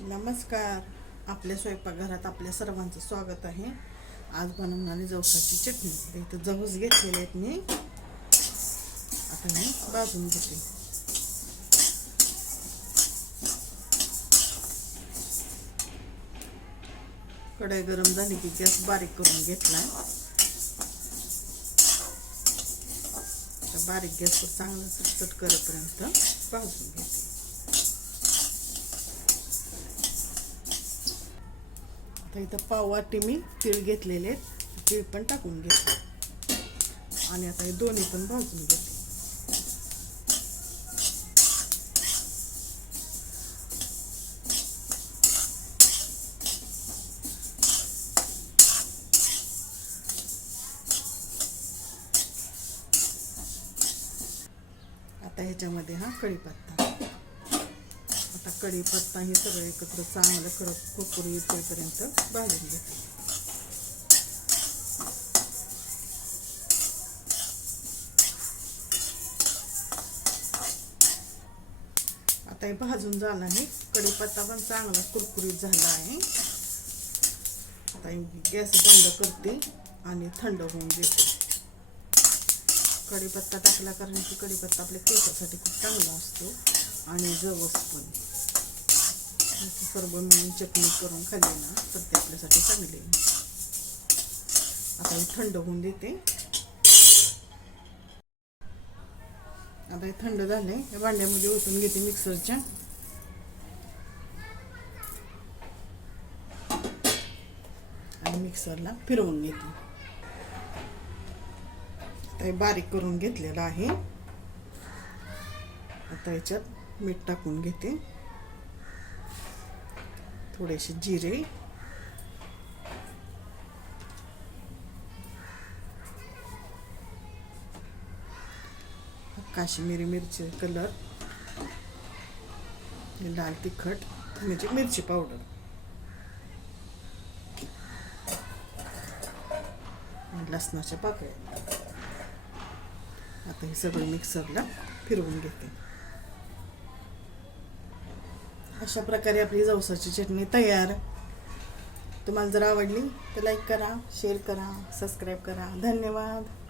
नमस्कार. आपल्या स्वयंपाकघरात आपल्या सर्वांचं स्वागत आहे. आज बनवणारी जवसाची चटणी. तर इथं जवस घेतलेले आहेत मी. आता मी भाजून घेते. कढई गरम झाली की गॅस बारीक करून घेतला बारीक गॅसवर चांगलं चटचट करेपर्यंत भाजून घेते. आता इथं पाव वाटी मी तीळ घेतलेले आहेत. तीळ पण टाकून घेते आणि आता हे दोन्ही पण भाजून घेते. आता ह्याच्यामध्ये हा कढीपत्ता. आता कढीपत्ता हे सगळं एकत्र चांगलं कडक कुरकुरी येतेपर्यंत भाजून घेते. आता हे भाजून झालं आहे कढीपत्ता पण चांगला कुरकुरीत झाला आहे. आता गॅस बंद करते आणि थंड होऊन देते कढीपत्ता टाकला कारण की कढीपत्ता आपल्या केसासाठी खूप चांगला असतो आणि जवस पण. सर्व मिळून चटणी करून खाल्ली ना तर ते आपल्यासाठी चांगले आता हे थंड होऊन देते. आता हे थंड झाले या भांड्यामध्ये ओतून घेते मिक्सरच्या. आणि मिक्सरला फिरवून घेते. आता हे बारीक करून घेतलेलं आहे. आता याच्यात मीठ टाकून घेते. थोडेसे जिरे. काश्मीरी मिरची कलर लाल तिखट म्हणजे मिरची पावडर आणि लसणाच्या पाकळ्या. आता हे सगळं मिक्सरला फिरवून घेते. अशा प्रकारे आपली जवसाची चटणी तयार. तुम्हाला जर आवडली तर लाईक करा शेअर करा सबस्क्राईब करा. धन्यवाद.